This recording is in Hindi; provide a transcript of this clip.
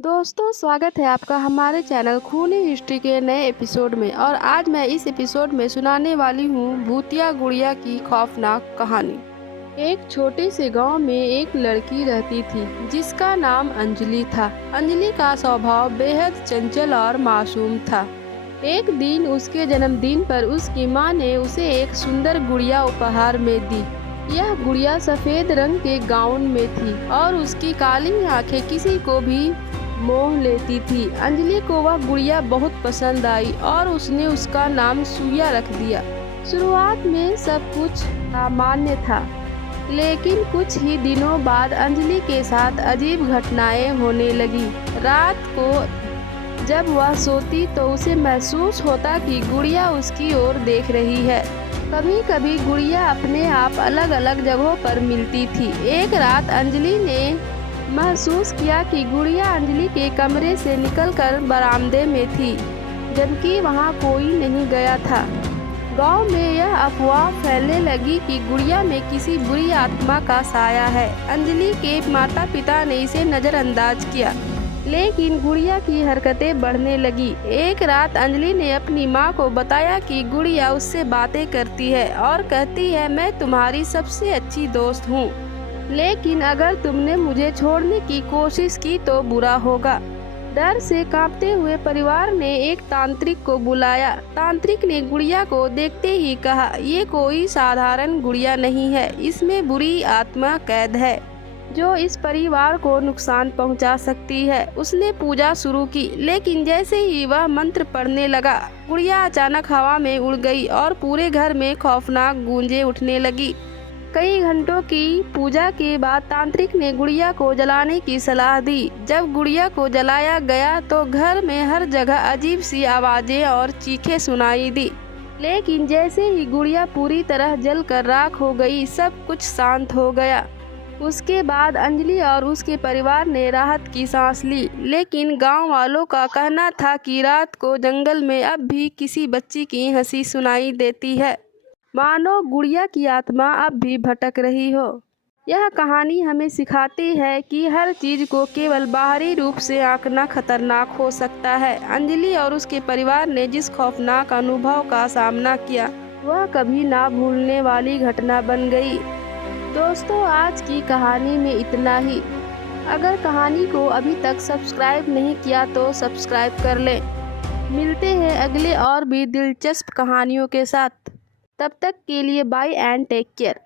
दोस्तों, स्वागत है आपका हमारे चैनल खूनी हिस्ट्री के नए एपिसोड में। और आज मैं इस एपिसोड में सुनाने वाली हूँ भूतिया गुड़िया की खौफनाक कहानी। एक छोटे से गांव में एक लड़की रहती थी जिसका नाम अंजलि था। अंजलि का स्वभाव बेहद चंचल और मासूम था। एक दिन उसके जन्मदिन पर उसकी माँ ने उसे एक सुंदर गुड़िया उपहार में दी। यह गुड़िया सफेद रंग के गाउन में थी और उसकी काली आंखें किसी को भी मोह लेती थी। अंजलि को वह गुड़िया बहुत पसंद आई और उसने उसका नाम सूर्या रख दिया। शुरुआत में सब कुछ सामान्य था, लेकिन कुछ ही दिनों बाद अंजलि के साथ अजीब घटनाएं होने लगी। रात को जब वह सोती तो उसे महसूस होता कि गुड़िया उसकी ओर देख रही है। कभी कभी गुड़िया अपने आप अलग अलग जगहों पर मिलती थी। एक रात अंजलि ने महसूस किया कि गुड़िया अंजलि के कमरे से निकलकर बरामदे में थी, जबकि वहां कोई नहीं गया था। गांव में यह अफवाह फैलने लगी कि गुड़िया में किसी बुरी आत्मा का साया है। अंजलि के माता पिता ने इसे नज़रअंदाज किया, लेकिन गुड़िया की हरकतें बढ़ने लगी। एक रात अंजलि ने अपनी माँ को बताया कि गुड़िया उससे बातें करती है और कहती है, मैं तुम्हारी सबसे अच्छी दोस्त हूँ, लेकिन अगर तुमने मुझे छोड़ने की कोशिश की तो बुरा होगा। डर से कांपते हुए परिवार ने एक तांत्रिक को बुलाया। तांत्रिक ने गुड़िया को देखते ही कहा, ये कोई साधारण गुड़िया नहीं है, इसमें बुरी आत्मा कैद है जो इस परिवार को नुकसान पहुंचा सकती है। उसने पूजा शुरू की, लेकिन जैसे ही वह मंत्र पढ़ने लगा, गुड़िया अचानक हवा में उड़ गई और पूरे घर में खौफनाक गूंजें उठने लगी। कई घंटों की पूजा के बाद तांत्रिक ने गुड़िया को जलाने की सलाह दी। जब गुड़िया को जलाया गया तो घर में हर जगह अजीब सी आवाजें और चीखें सुनाई दी, लेकिन जैसे ही गुड़िया पूरी तरह जलकर राख हो गई, सब कुछ शांत हो गया। उसके बाद अंजलि और उसके परिवार ने राहत की सांस ली, लेकिन गांव वालों का कहना था कि रात को जंगल में अब भी किसी बच्ची की हंसी सुनाई देती है, मानो गुड़िया की आत्मा अब भी भटक रही हो। यह कहानी हमें सिखाती है कि हर चीज को केवल बाहरी रूप से आंकना खतरनाक हो सकता है। अंजलि और उसके परिवार ने जिस खौफनाक अनुभव का सामना किया, वह कभी ना भूलने वाली घटना बन गई। दोस्तों, आज की कहानी में इतना ही। अगर कहानी को अभी तक सब्सक्राइब नहीं किया तो सब्सक्राइब कर लें। मिलते हैं अगले और भी दिलचस्प कहानियों के साथ। तब तक के लिए बाय एंड टेक केयर।